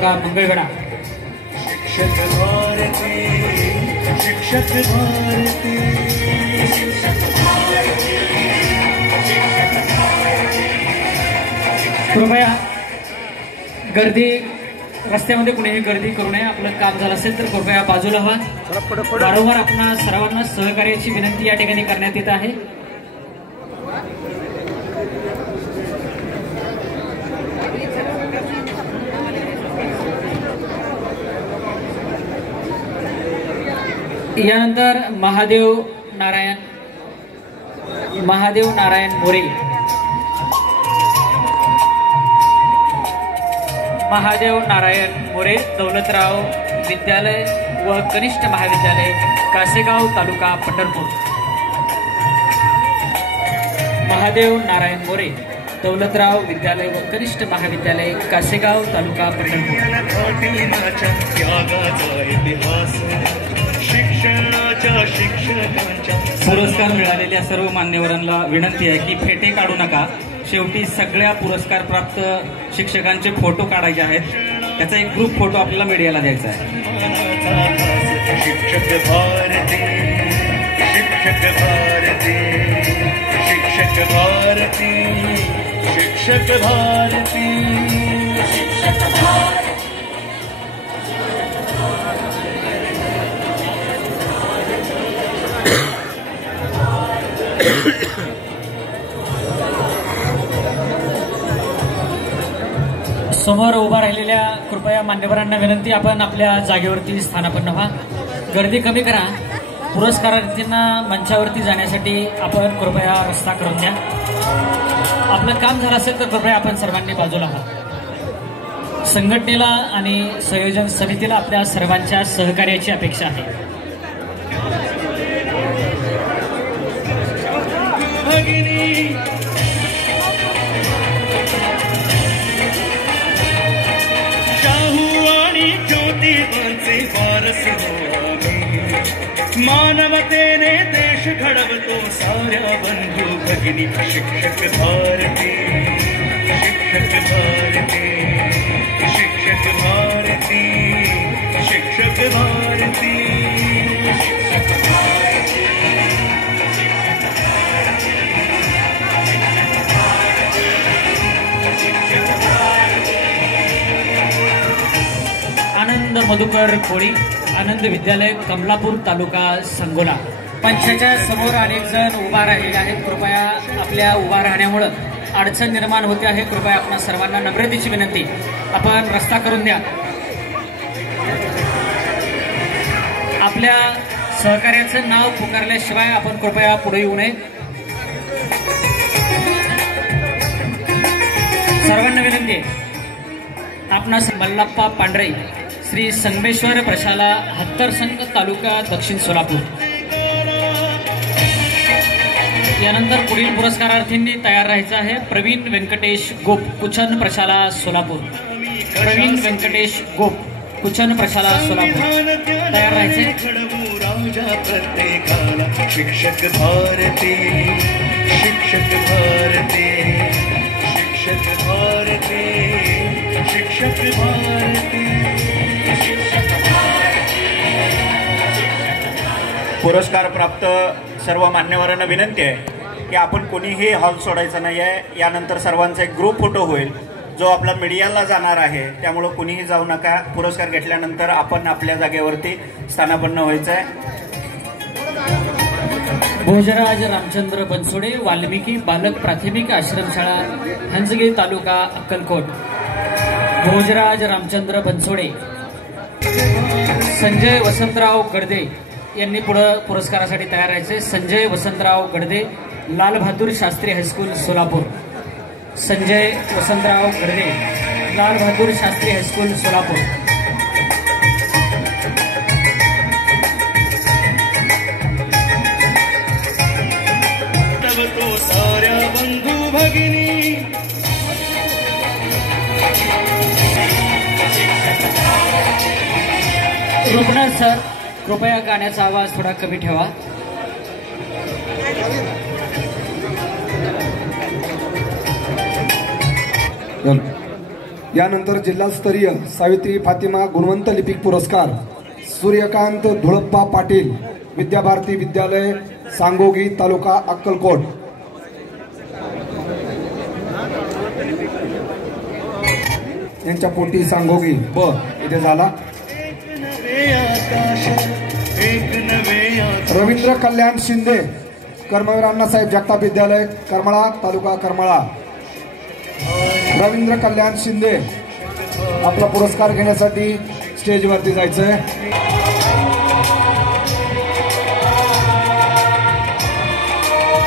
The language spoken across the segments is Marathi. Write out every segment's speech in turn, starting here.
तालुका मंगळवेढा। शिक्षक भारती, शिक्षक भारती, कृपया गर्दी रस्त्यामध्ये कुणीही गर्दी करू नये। आपलं काम झालं असेल तर कृपया बाजूला व्हा। वारंवार आपणा सर्वांना सहकार्याची विनंती या ठिकाणी करण्यात येत आहे। यानंतर महादेव नारायण मोरे, महादेव नारायण मोरे दौलतराव विद्यालय व कनिष्ठ महाविद्यालय कासेगाव तालुका पंढरपूर। महादेव नारायण मोरे दौलतराव विद्यालय व कनिष्ठ महाविद्यालय कासेगाव तालुका पंढरपूर। पुरस्कार मिळालेल्या सर्व मान्यवरांना विनंती आहे की फेटे काढू नका। शेवटी सगळ्या पुरस्कार प्राप्त शिक्षकांचे फोटो काढायचे आहेत। त्याचा एक ग्रुप फोटो आपल्याला मीडियाला द्यायचा आहे। शिक्षक भारती, शिक्षक भारती, शिक्षक भारती, शिक्षक भारती, शिक्षक भारती। समोर उभा राहिलेल्या कृपया मान्यवरांना विनंती, आपण आपल्या जागेवरती स्थानापन्न व्हा। गर्दी कमी करा। पुरस्कारार्थींना मंचावरती जाण्यासाठी आपण कृपया रस्ता करून द्या। आपलं काम झालं असेल तर कृपया आपण सर्वांनी बाजूला व्हा। संघटनेला आणि संयोजन समितीला आपल्या सर्वांच्या सहकार्याची अपेक्षा आहे। मानवतेने देश घडवतो साऱ्या बंधू भगिनी। शिक्षक भारती, शिक्षक भारती, शिक्षक भारती, शिक्षक भारती, शिक्षक भारती। आनंद मधुकर कोळी, आनंद विद्यालय कमलापूर तालुका सांगोला। पंचाच्या समोर अनेक जण उभा राहिलेले आहेत। कृपया आपल्या उभा राहण्यामुळे अडचण निर्माण होते आहे। कृपया आपल्या सर्वांना नम्रतेची विनंती, आपण रस्ता करून द्या। आपल्या सहकार्याचं नाव पुकारल्याशिवाय आपण कृपया पुढे येऊ नये। सर्वांना विनंती आहे, आपणास मल्लाप्पा पांढरे, श्री संगमेश्वर प्रशाला हत्तरसंघ तालुका दक्षिण सोलापूर। यानंतर पुढील पुरस्कारार्थींनी तयार राहायचं आहे। प्रवीण व्यंकटेश गोप, कुचन प्रशाला सोलापूर। प्रवीण व्यंकटेश गोप, कुचन प्रशाला सोलापूर, तयार राहायचे। शिक्षक भारती, शिक्षक भारती, शिक्षक भारती, शिक्षक भारती। पुरस्कार प्राप्त सर्व मान्यवरांना विनंती आहे की आपण कोणीही हॉल सोडायचा नाही आहे। यानंतर सर्वांचा एक ग्रुप फोटो होईल जो आपला मीडियाला जाणार आहे, त्यामुळे कुणीही जाऊ नका। पुरस्कार घेतल्यानंतर आपण आपल्या जागेवरती स्थानापन्न व्हायचं आहे। भोजराज रामचंद्र बनसोडे, वाल्मिकी बालक प्राथमिक आश्रमशाळा हंसगिरी तालुका अक्कलकोट। भोजराज रामचंद्र बनसोडे, संजय वसंतराव गडदे यांनी पुढे पुरस्कारासाठी तयार राहायचे। संजय वसंतराव गडदे, लाल बहादूर शास्त्री हायस्कूल सोलापूर। संजय वसंतराव गडदे, लाल बहादूर शास्त्री हायस्कूल सोलापूर। साऱ्या बंधू भगिनी। रुग्णाल सर, कृपया गाण्याचा आवाज थोडा कमी ठेवा। यानंतर जिल्हास्तरीय सावित्री फातिमा गुणवंत लिपिक पुरस्कार सूर्यकांत धुळप्पा पाटील, विद्याभारती विद्यालय, सांगोगी, तालुका अक्कलकोट. यांच्या पोटी सांगोगी ब इथे झाला. रवींद्र कल्याण शिंदे, कर्मवीर अण्णासाहेब जगताप विद्यालय, करमळा, तालुका करमळा. रवींद्र कल्याण शिंदे आपला पुरस्कार घेण्यासाठी स्टेजवरती जायचंय.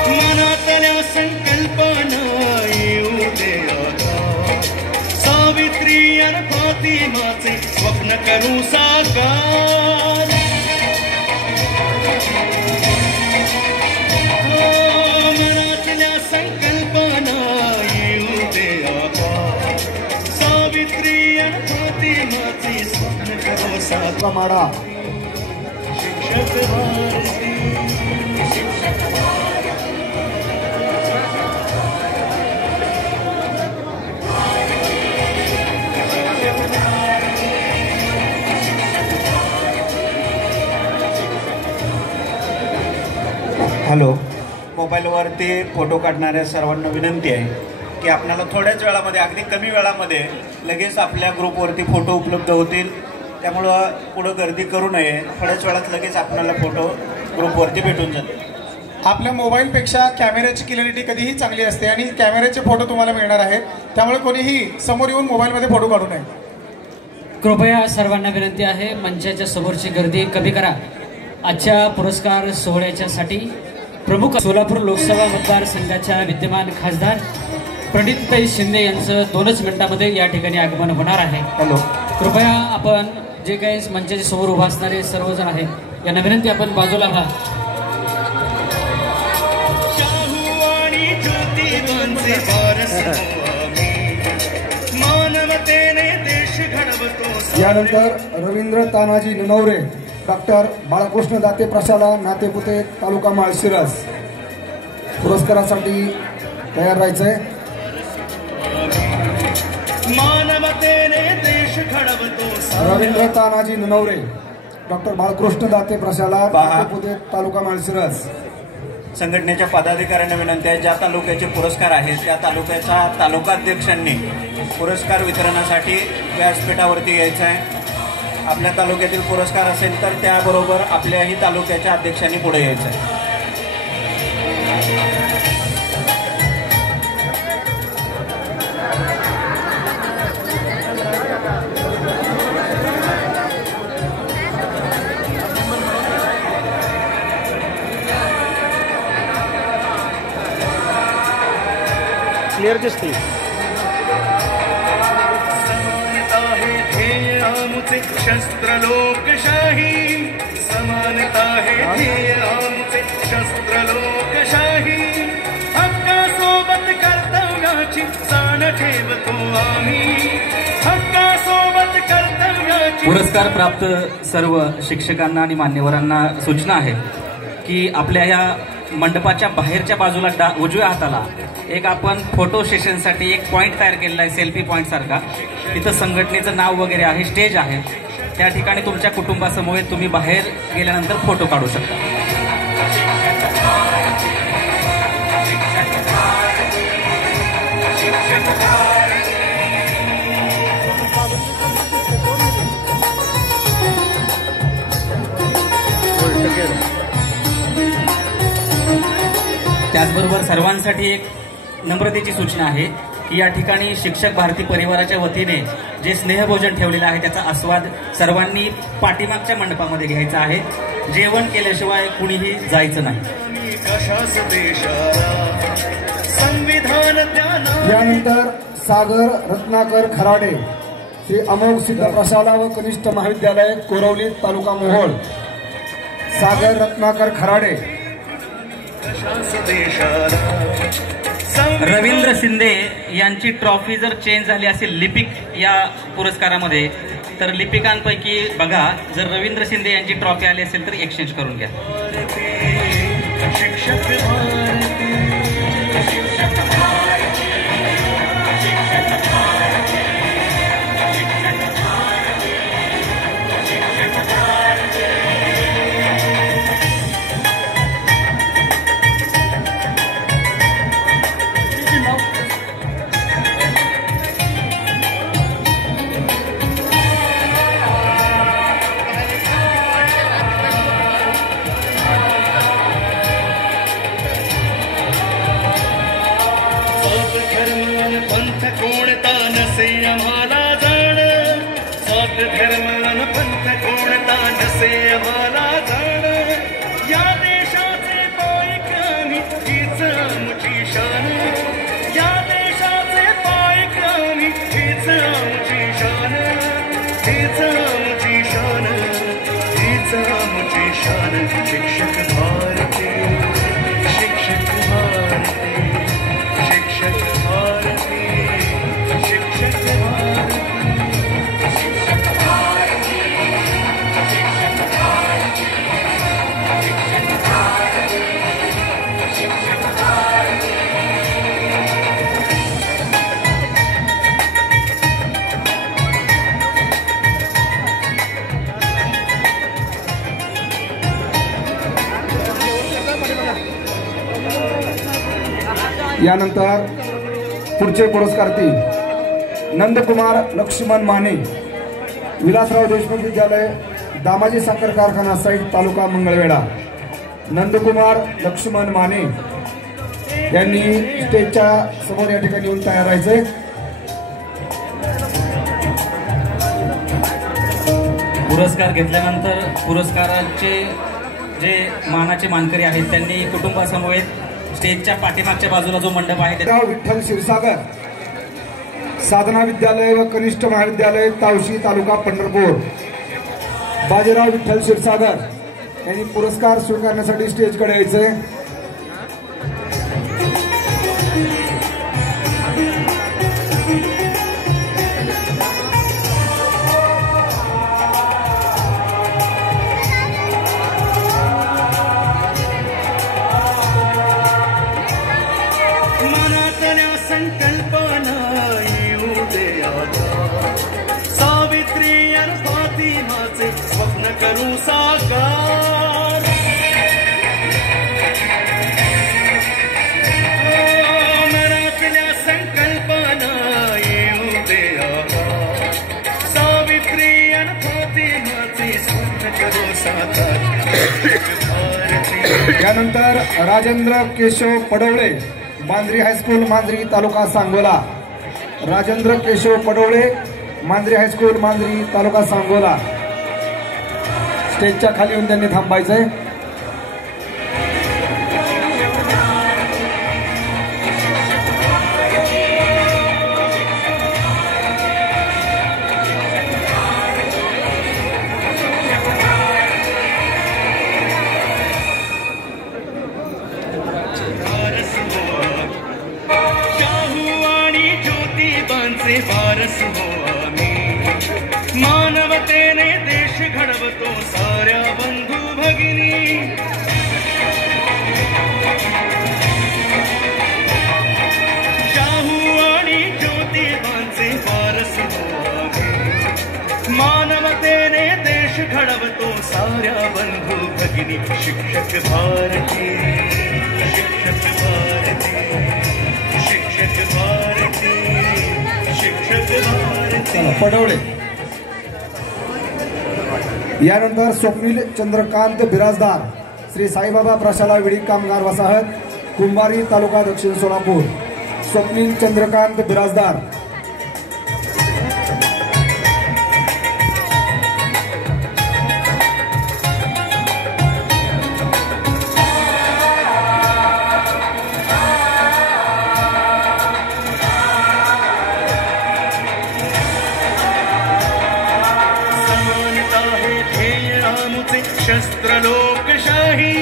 मनातल्या संकल्पना येऊ दे आता, सावित्री आणि फातिमाचे स्वप्न करू साकार. मनातल्या संकल्पना येऊ दे आता, सावित्री आणि फातिमाचे स्वप्न करू साकार. माडा शिक्षक भारती, हॅलो. मोबाईलवरती फोटो काढणाऱ्या सर्वांना विनंती आहे की आपल्याला थोड्याच वेळामध्ये, अगदी कमी वेळामध्ये लगेच आपल्या ग्रुपवरती फोटो उपलब्ध होतील. त्यामुळं पुढं गर्दी करू नये. थोड्याच वेळात लगेच आपल्याला फोटो ग्रुपवरती भेटून जातील. आपल्या मोबाईलपेक्षा कॅमेऱ्याची क्लॅरिटी कधीही चांगली असते आणि कॅमेऱ्याचे फोटो तुम्हाला मिळणार आहेत. त्यामुळे कोणीही समोर येऊन मोबाईलमध्ये फोटो काढू नये. कृपया सर्वांना विनंती आहे, मंचाच्या समोरची गर्दी कमी करा. आजच्या पुरस्कार सोहळ्याच्यासाठी प्रमुख सोलापूर लोकसभा मतदारसंघाच्या विद्यमान खासदार प्रणितताई शिंदे यांचं 2च मिनिटांमध्ये या ठिकाणी आगमन होणार आहे. हॅलो. कृपया आपण जे काही मंचाच्या समोर उभा असणारे सर्वजण आहेत यांना विनंती, आपण बाजूला व्हा. शाहू आणि ज्योतिबांचे वारस मानवतेने देश घडवतो. यानंतर रवींद्र तानाजी ननवरे, डॉक्टर बाळकृष्ण दाते प्रशाला, नातेपुते, तालुका माळशिरस. पुरस्कारासाठी तयार राहायचंय. मानवतेने देश घडवतो. रवींद्र तानाजी ननवरे, डॉक्टर बाळकृष्ण दाते प्रशाला, नातेपुते, तालुका माळशिरस. संघटनेच्या पदाधिकाऱ्यांना विनंती आहे, ज्या तालुक्याचे पुरस्कार आहेत त्या तालुक्याच्या तालुकाध्यक्षांनी पुरस्कार वितरणासाठी व्यासपीठावरती यायचं आहे. आपल्या तालुक्यातील पुरस्कार असेल तर त्याबरोबर आपल्याही तालुक्याच्या अध्यक्षांनी पुढे यायचं आहे. क्लिअर दिसते. आमचे शस्त्र लोकशाही, समानता हे ध्येय आमचे शस्त्र लोकशाही. हक्कासोबत कर्तव्याची जाण ठेवतो आम्ही, हक्कासोबत कर्तव्याची. पुरस्कार प्राप्त सर्व शिक्षकांना आणि मान्यवरांना सूचना आहे की आपल्या या मंडपाच्या बाहेरच्या बाजूला उजव्या हाताला एक आपण फोटो सेशनसाठी एक पॉईंट तयार केलेला आहे, सेल्फी पॉईंट सारखा. तिथं संघटनेचं नाव वगैरे आहे, स्टेज आहे. त्या ठिकाणी तुमच्या कुटुंबासमोर तुम्ही बाहेर गेल्यानंतर फोटो काढू शकता. त्याचबरोबर सर्वांसाठी एक नम्रतेची सूचना आहे की या ठिकाणी शिक्षक भारती परिवाराच्या वतीने जे स्नेहभोजन ठेवलेलं आहे त्याचा आस्वाद सर्वांनी पाठीमागच्या मंडपामध्ये घ्यायचा आहे. जेवण केल्याशिवाय कुणीही जायचं नाही. यानंतर सागर रत्नाकर खराडे, श्री अमोघ सिद्ध प्रशाला व कनिष्ठ महाविद्यालय, कोरवली, तालुका मोहोळ. सागर रत्नाकर खराडे. रवींद्र शिंदे यांची ट्रॉफी जर चेंज झाली असेल लिपिक या पुरस्कारामध्ये तर लिपिकांपैकी बघा, जर रवींद्र शिंदे यांची ट्रॉफी आली असेल तर एक्सचेंज करून घ्या. धर्म अन पंथ कोणता नसे आम्हाला जाण या देशाचे पायक आम्ही हीच आमची शान या देशाचे पायक आम्ही हीच आमची शान हीच आमची शान हीच आमची शान शिक्षक भारती शिक्षक भारती शिक्षक भारती शिक्षक भारती यानंतर पुढचे पुरस्कार्थी नंदकुमार लक्ष्मण माने, विलासराव देशमुख विद्यालय, दामाजी साखर कारखाना साईट, तालुका मंगळवेढा. नंदकुमार लक्ष्मण माने यांनी स्टेजच्या समोर या ठिकाणी येऊन तयार राहायचे. पुरस्कार घेतल्यानंतर पुरस्काराचे जे मानाचे मानकरी आहेत त्यांनी कुटुंबासमवेत स्टेजच्या पाठीमागच्या बाजूला जो मंडप आहे त्या विठ्ठल क्षीरसागर साधना विद्यालय व कनिष्ठ महाविद्यालय, तावशी, तालुका पंढरपूर. बाजीराव विठ्ठल क्षीरसागर यांनी पुरस्कार स्वीकारण्यासाठी स्टेजकडे यायचे. संकल्पना येऊ दे आता सावित्री अन फातिमाचे स्वप्न करू साकार मनातल्या संकल्पना येऊ दे आता सावित्री अन फातिमाचे स्वप्न करू साकार. यानंतर राजेंद्र केशव पडवळे, मांजरी हायस्कूल, मांजरी, तालुका सांगोला. राजेंद्र केशव पडवळे, मांजरी हायस्कूल, मांजरी, तालुका सांगोला. स्टेजच्या खाली येऊन त्यांनी थांबायचंय. वारस हो आम्ही मानवतेने देश घडवतो साऱ्या बंधू भगिनी शाहू आणि ज्योतिबांचे वारस हो आम्ही मानवतेने देश घडवतो साऱ्या बंधू भगिनी. शिक्षक भारती शिक्षक भारती शिक्षक भारती पडवळे. यानंतर स्वप्नील चंद्रकांत बिराजदार, श्री साईबाबा प्रशाला विडी कामगार वसाहत, कुंभारी, तालुका दक्षिण सोलापूर. स्वप्नील चंद्रकांत बिराजदार. शस्त्र लोकशाही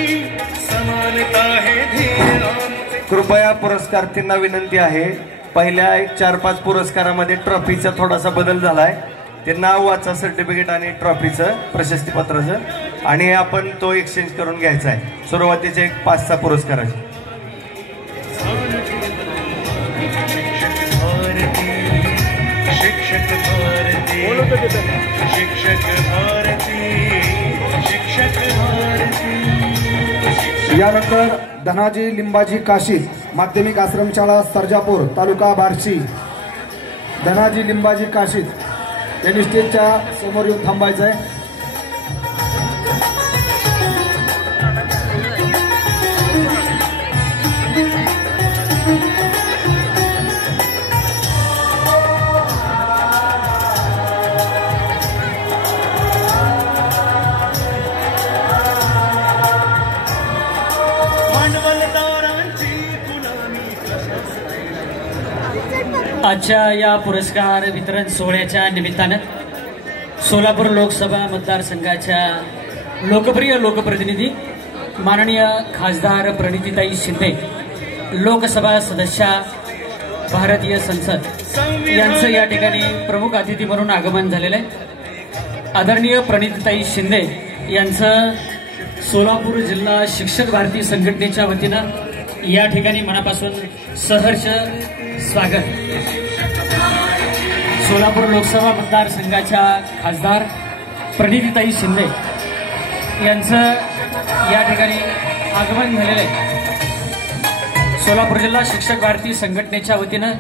समानता है ध्येय. कृपया पुरस्कारार्थींना विनंती आहे, पहिल्या 4-5 पुरस्कारामध्ये ट्रॉफीचा थोडासा बदल झालाय. ते नाव वाचा, सर्टिफिकेट आणि ट्रॉफीचं, प्रशस्तीपत्राचं, आणि आपण तो एक्सचेंज करून घ्यायचा आहे सुरुवातीचे 5-6 पुरस्काराचे. शिक्षक भारती शिक्षक भारती शिक्षक भारती. यानंतर धनाजी लिंबाजी काशीद, माध्यमिक आश्रमशाळा, सर्जापूर, तालुका बार्शी. धनाजी लिंबाजी काशीद यांनी स्टेजच्या समोर येऊन थांबायचंय. आजच्या या पुरस्कार वितरण सोहळ्याच्या निमित्तानं सोलापूर लोकसभा मतदारसंघाच्या लोकप्रिय लोकप्रतिनिधी माननीय खासदार प्रणितीताई शिंदे, लोकसभा सदस्या भारतीय संसद यांचं या ठिकाणी प्रमुख अतिथी म्हणून आगमन झालेलं आहे। आदरणीय प्रणितीताई शिंदे यांचं सोलापूर जिल्हा शिक्षक भारती संघटनेच्या वतीनं या ठिकाणी मनापासून सहर्ष स्वागत। सोलापूर लोकसभा मतदारसंघाच्या खासदार प्रणितीताई शिंदे यांचं या ठिकाणी आगमन झालेलं आहे। सोलापूर जिल्हा शिक्षक भारती संघटनेच्या वतीनं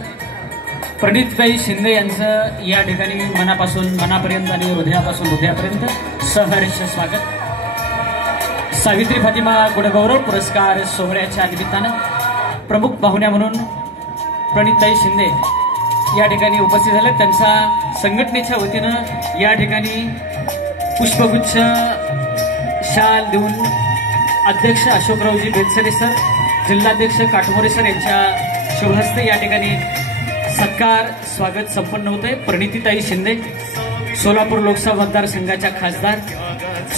प्रणितीताई शिंदे यांचं या ठिकाणी मनापर्यंत आणि हृदयापासून हृदयापर्यंत सहर्ष स्वागत। सावित्री फातिमा गुणगौरव पुरस्कार सोहळ्याच्या निमित्तानं प्रमुख पाहुण्या म्हणून प्रणितीताई शिंदे या ठिकाणी उपस्थित झाले। त्यांचा संघटनेच्या वतीनं या ठिकाणी पुष्पगुच्छ शाल देऊन अध्यक्ष अशोकरावजी बेलसरे सर, जिल्हाध्यक्ष काटमोरे सर यांच्या शुभहस्ते या ठिकाणी सत्कार स्वागत संपन्न होते। प्रणितीताई शिंदे, सोलापूर लोकसभा मतदारसंघाच्या खासदार,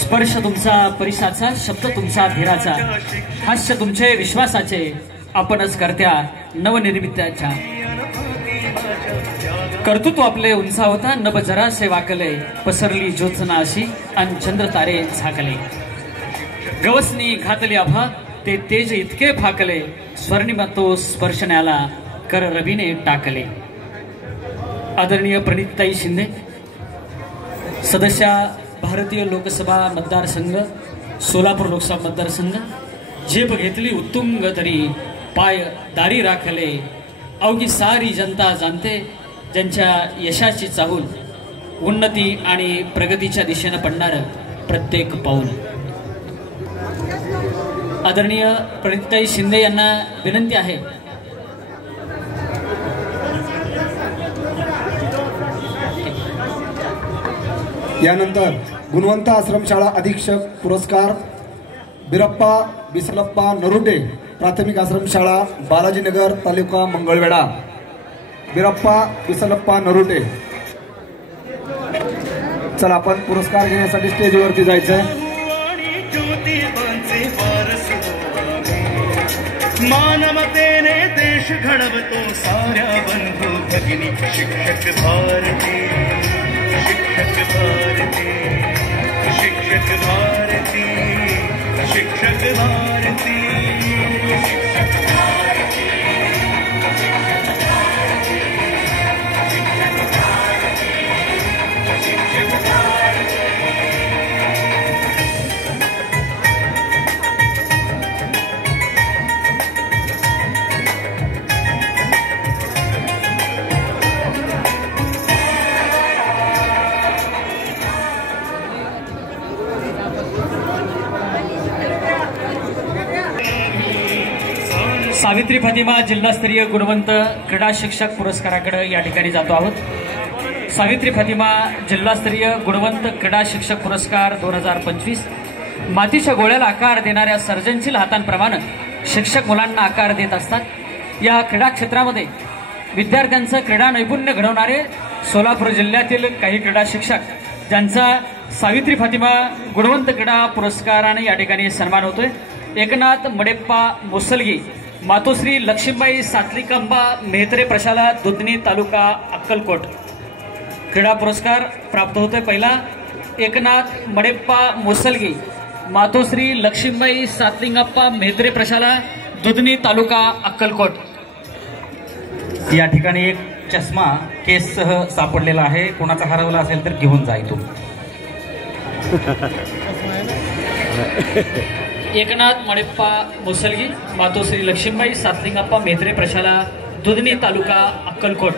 स्पर्श तुमचा परिसाचा, शब्द तुमचा धीराचा, हास्य तुमचे विश्वासाचे, आपणच करत्या नवनिर्मित्याच्या, कर्तृत्व आपले उंचावता नभ जरासे वाकले, पसरली ज्योत्सना अशी अन चंद्र तारे झाकले, गवसनी घातली आभा ते तेज इतके फाकले, स्वर्णिमा तो स्पर्शण्याला कर रवीने टाकले। आदरणीय प्रणितीताई शिंदे, सदस्या भारतीय लोकसभा मतदारसंघ, सोलापूर लोकसभा मतदारसंघ, झेप घेतली उत्तुंग तरी पाय दारी राखले, अवघी सारी जनता जाणते ज्यांच्या यशाची चाहूल, उन्नती आणि प्रगतीच्या दिशेनं पडणारं प्रत्येक पाऊल। आदरणीय प्रणितीताई शिंदे यांना विनंती आहे यानंतर गुणवंत आश्रमशाळा अधीक्षक पुरस्कार बिरप्पा बिसलप्पा नरुटे, प्राथमिक आश्रमशाळा बालाजीनगर तालुका मंगळवेढा। बिरप्पा बिसलप्पा नरुटे, चला आपण पुरस्कार घेण्यासाठी स्टेजवरती जायचंय। मानवतेने देश घडवतो साऱ्या बंधू भगिनी, शिक्षक भारती, शिक्षक भारती, शिक्षक भारती, शिक्षक भारती, शिक्षक भारती, शिक्षक भारती। सावित्री फातिमा जिल्हास्तरीय गुणवंत क्रीडा शिक्षक पुरस्काराकडे या ठिकाणी जातो आहोत। सावित्री फातिमा जिल्हास्तरीय गुणवंत क्रीडा शिक्षक पुरस्कार 2025 मातीच्या गोळ्याला आकार देणाऱ्या सर्जनशील हातांप्रमाणे शिक्षक मुलांना आकार देत असतात। या क्रीडा क्षेत्रामध्ये विद्यार्थ्यांचं क्रीडा नैपुण्य घडवणारे सोलापूर जिल्ह्यातील काही क्रीडा शिक्षक ज्यांचा सावित्री फातिमा गुणवंत क्रीडा पुरस्काराने या ठिकाणी सन्मान होतोय। एकनाथ मडेप्पा मोसलगी, मातोश्री लक्ष्मीबाई सातलिकांबा मेहत्रे प्रशाला, दुधनी तालुका अक्कलकोट, क्रीडा पुरस्कार प्राप्त होतोय। पहिला एकनाथ मडेप्पा मोसलगी, मातोश्री लक्ष्मीबाई सातलिंगप्पा मेहत्रे प्रशाला, दुधनी तालुका अक्कलकोट। या ठिकाणी एक चष्मा केससह सापडलेला आहे, कोणाचा हरवला असेल तर घेऊन जा इथून। एकनाथ मडेप्पा मोसलगी, मातोश्री लक्ष्मीबाई सातलिंगप्पा मेहत्रे प्रशाला, दुधनी तालुका अक्कलकोट।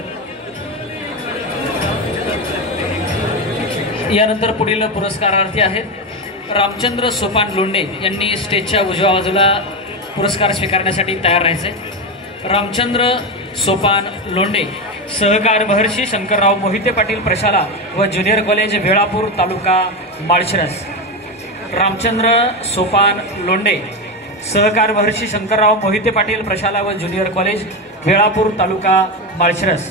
यानंतर पुढील पुरस्कारार्थी आहेत रामचंद्र सोपान लोंढे यांनी स्टेजच्या उजव्या बाजूला पुरस्कार स्वीकारण्यासाठी तयार राहायचे। रामचंद्र सोपान लोंढे, सहकार महर्षी शंकरराव मोहिते पाटील प्रशाला व ज्युनियर कॉलेज वेळापूर तालुका माळशिरस। रामचंद्र सोपान लोंढे, सहकार महर्षी शंकरराव मोहिते पाटील प्रशाला व ज्युनियर कॉलेज वेळापूर तालुका माळशिरस।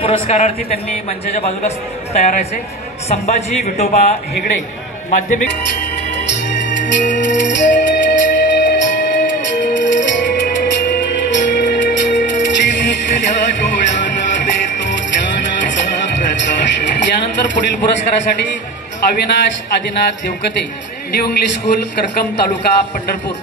पुरस्कारार्थी त्यांनी मंचाच्या बाजूला तयार व्हायचे. संभाजी विठोबा हेगडे माध्यमिक. यानंतर पुढील पुरस्कारासाठी Avinash Adinath Devkate, new English school, Karkam, taluka Pandharpur.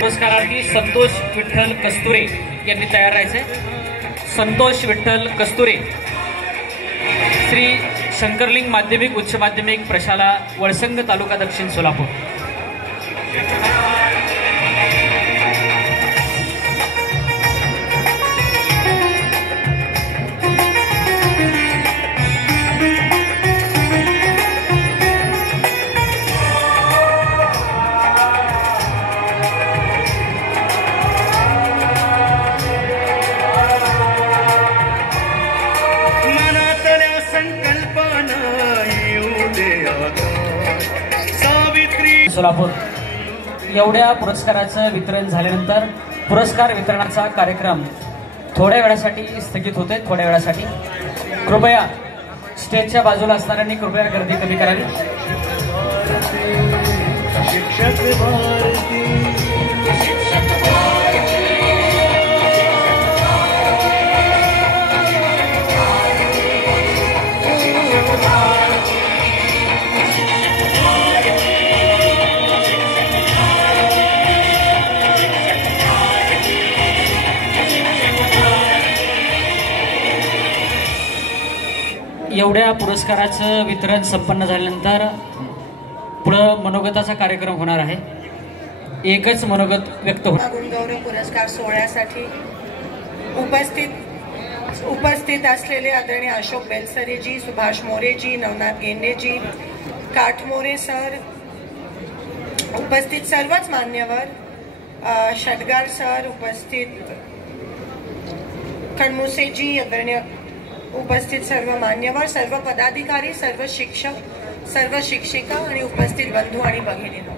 पुरस्कारार्थी संतोष विठ्ठल कस्तुरे यांनी तयार राहायचे. संतोष विठ्ठल कस्तुरे, श्री शंकरलिंग माध्यमिक उच्च माध्यमिक प्रशाला, वळसंग, तालुका दक्षिण, सोलापूर. सोलापूर. एवढ्या पुरस्काराचं वितरण झाल्यानंतर पुरस्कार वितरणाचा कार्यक्रम थोड्या वेळासाठी स्थगित होते. थोड्या वेळासाठी कृपया स्टेजच्या बाजूला असणाऱ्यांनी कृपया गर्दी कमी करावी. एवढ्या पुरस्काराचं वितरण संपन्न झाल्यानंतर पुढं मनोगताचा कार्यक्रम होणार आहे. एकच मनोगत व्यक्त होणार. गुणगौरव पुरस्कार सोहळ्यासाठी उपस्थित असलेले आदरणीय अशोक बेलसरेजी, सुभाष मोरेजी, नवनाथ गेंडेजी, काठमोरे सर, उपस्थित सर्वच मान्यवर, षडगार सर, उपस्थित कणमुसेजी, आदरणीय उपस्थित सर्व मान्यवर, सर्व पदाधिकारी, सर्व शिक्षक, सर्व शिक्षिका आणि उपस्थित बंधू आणि भगिनींनो,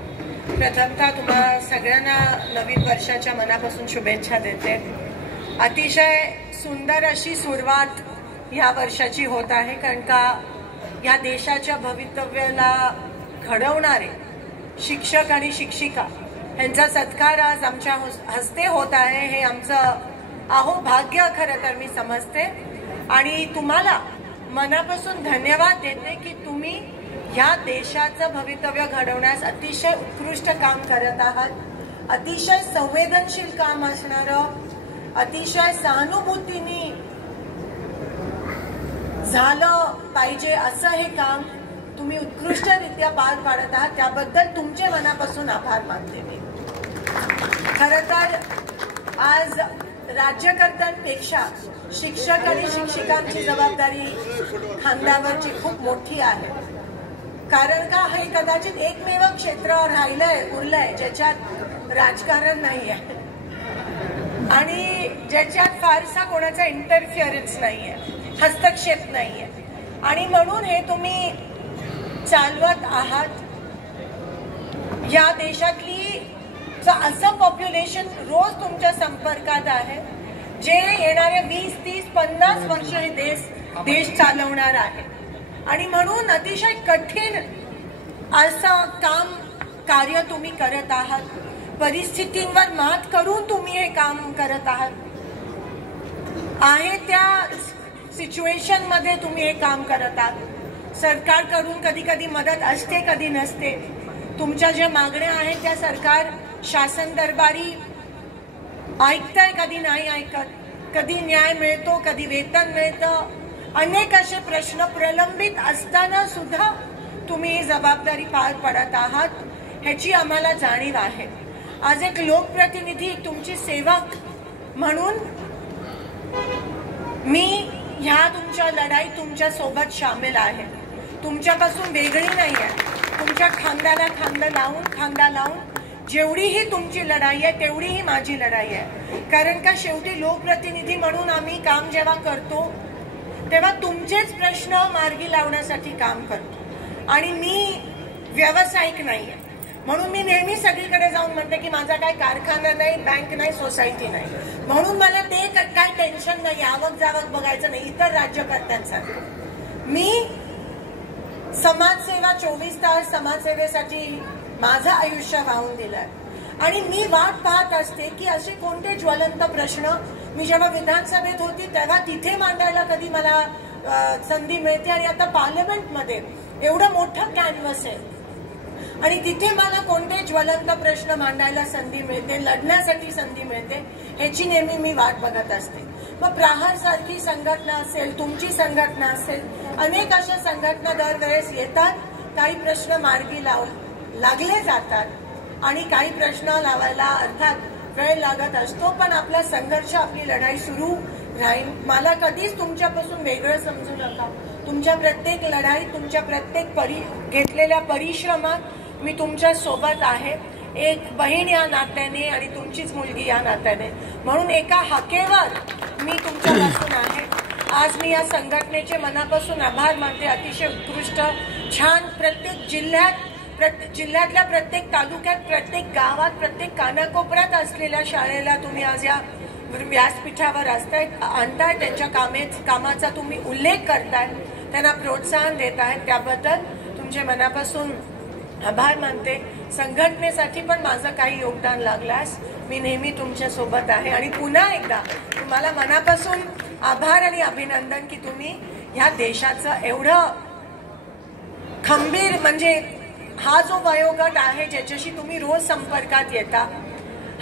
प्रथमतः तुम्हा सगळ्यांना नवीन वर्षाच्या मनापासून शुभेच्छा देते. अतिशय सुंदर अशी सुरुवात ह्या वर्षाची होत आहे, कारण का या देशाच्या भवितव्याला घडवणारे शिक्षक आणि शिक्षिका यांचा सत्कार आज आमच्या हस्ते होत आहे. हे आमचं अहोभाग्य खरं तर मी समजते आणि तुम्हाला मनापासून धन्यवाद देते की तुम्ही ह्या देशाचं भवितव्य घडवण्यास अतिशय उत्कृष्ट काम करत आहात. अतिशय संवेदनशील काम असणारं, अतिशय सहानुभूतीने झालं पाहिजे असं हे काम तुम्ही उत्कृष्टरित्या पार पाडत आहात. त्याबद्दल तुमचे मनापासून आभार मानते मी. खरं तर आज राज्यकर्त्यांपेक्षा शिक्षक आणि शिक्षिकांची जबाबदारी खांद्यावरची खूप मोठी आहे. कारण का हे कदाचित एकमेव क्षेत्र उरलंय ज्याच्यात राजकारण नाही आहे आणि ज्याच्यात फारसा कोणाचा इंटरफिअरन्स नाही आहे, हस्तक्षेप नाही आहे आणि म्हणून हे तुम्ही चालवत आहात. या देशातली असं पॉप्युलेशन रोज तुमच्या संपर्कात आहे जे येणाऱ्या 20, 30, 50 वर्ष हे देश चालवणार आहे आणि म्हणून अतिशय कठीण असं कार्य तुम्ही करत आहात. परिस्थितींवर मात करून तुम्ही हे काम करत आहात. आहे त्या सिच्युएशन मध्ये तुम्ही हे काम करत आहात. सरकारकडून कधी कधी मदत असते, कधी नसते. तुमच्या ज्या मागण्या आहेत त्या सरकार शासन दरबारी ऐकतंय, कधी नाही ऐकत. कधी न्याय मिळतो, कधी वेतन मिळतं. अनेक असे प्रश्न प्रलंबित असताना सुद्धा तुम्ही ही जबाबदारी पार पडत आहात ह्याची आम्हाला जाणीव आहे. आज एक लोकप्रतिनिधी, तुमची सेवक म्हणून मी ह्या तुमच्या लढाईत तुमच्या सोबत सामील आहे. तुमच्यापासून वेगळी नाही आहे. तुमच्या खांद्याला खांदा लावून जेवढीही तुमची लढाई आहे तेवढीही माझी लढाई आहे. कारण का शेवटी लोकप्रतिनिधी म्हणून आम्ही काम जेव्हा करतो तेव्हा तुमचेच प्रश्न मार्गी लावण्यासाठी काम करतो आणि मी व्यावसायिक नाहीये. म्हणून मी नेहमी सगळीकडे जाऊन म्हणते की माझा काय कारखाना नाही, बँक नाही, सोसायटी नाही. म्हणून मला ते काय टेन्शन नाही, आवक जावक बघायचं नाही इतर राज्यकर्त्यांसाठी. मी समाजसेवा 24 तास समाजसेवेसाठी माझं आयुष्य वाहून दिलंय आणि मी वाट पाहत असते की असे कोणते ज्वलंत प्रश्न मी जेव्हा विधानसभेत होती तेव्हा तिथे मांडायला कधी मला संधी मिळते. आणि आता पार्लमेंटमध्ये एवढं मोठं कॅनव्हस आहे आणि तिथे मला कोणते ज्वलंत प्रश्न मांडायला संधी मिळते, लढण्यासाठी संधी मिळते, ह्याची नेहमी मी वाट बघत असते. मग प्रहार सारखी संघटना असेल, तुमची संघटना असेल, अनेक अशा संघटना दरवेळेस येतात, काही प्रश्न मार्गी लागले जातात आणि काही प्रश्न लावायला अर्थात वेळ लागत असतो. पण आपला संघर्ष, आपली लढाई सुरू राहील. मला कधीच तुमच्यापासून वेगळं समजू नका. तुमच्या प्रत्येक लढाई, तुमच्या प्रत्येक घेतलेल्या परिश्रमात मी तुमच्या सोबत आहे, एक बहीण या नात्याने आणि तुमचीच मुलगी या नात्याने. म्हणून एका हाकेवर मी तुमच्यापासून आहे. आज मी या संघटनेचे मनापासून आभार मानते. अतिशय उत्कृष्ट, छान, प्रत्येक जिल्ह्यातल्या प्रत्येक तालुक्यात, प्रत्येक गावात, प्रत्येक कानाकोपऱ्यात असलेल्या शाळेला तुम्ही आज या व्यासपीठावर आणताय, त्यांच्या कामाचा तुम्ही उल्लेख करताय, त्यांना प्रोत्साहन देत आहेत, त्याबद्दल तुमचे मनापासून आभार मानते. संघटनेसाठी पण माझं काही योगदान लागल्यास मी नेहमी तुमच्या सोबत आहे. आणि पुन्हा एकदा तुम्हाला मनापासून आभार आणि अभिनंदन की तुम्ही ह्या देशाचं एवढं खंबीर, म्हणजे हा जो वयोगट आहे ज्याच्याशी तुम्ही रोज संपर्कात येता,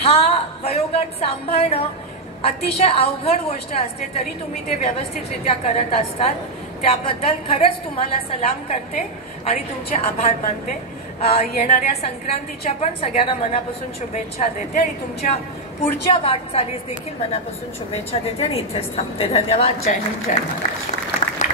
हा वयोगट सांभाळणं अतिशय अवघड गोष्ट असते, तरी तुम्ही ते व्यवस्थितरित्या करत असतात, त्याबद्दल खरंच तुम्हाला सलाम करते आणि तुमचे आभार मानते. येणाऱ्या संक्रांतीच्या पण सगळ्यांना मनापासून शुभेच्छा देते आणि तुमच्या पुढच्या वाटचालीस देखील मनापासून शुभेच्छा देते आणि इथेच थांबते. धन्यवाद. जय हिंद, जय महाराष्ट्र.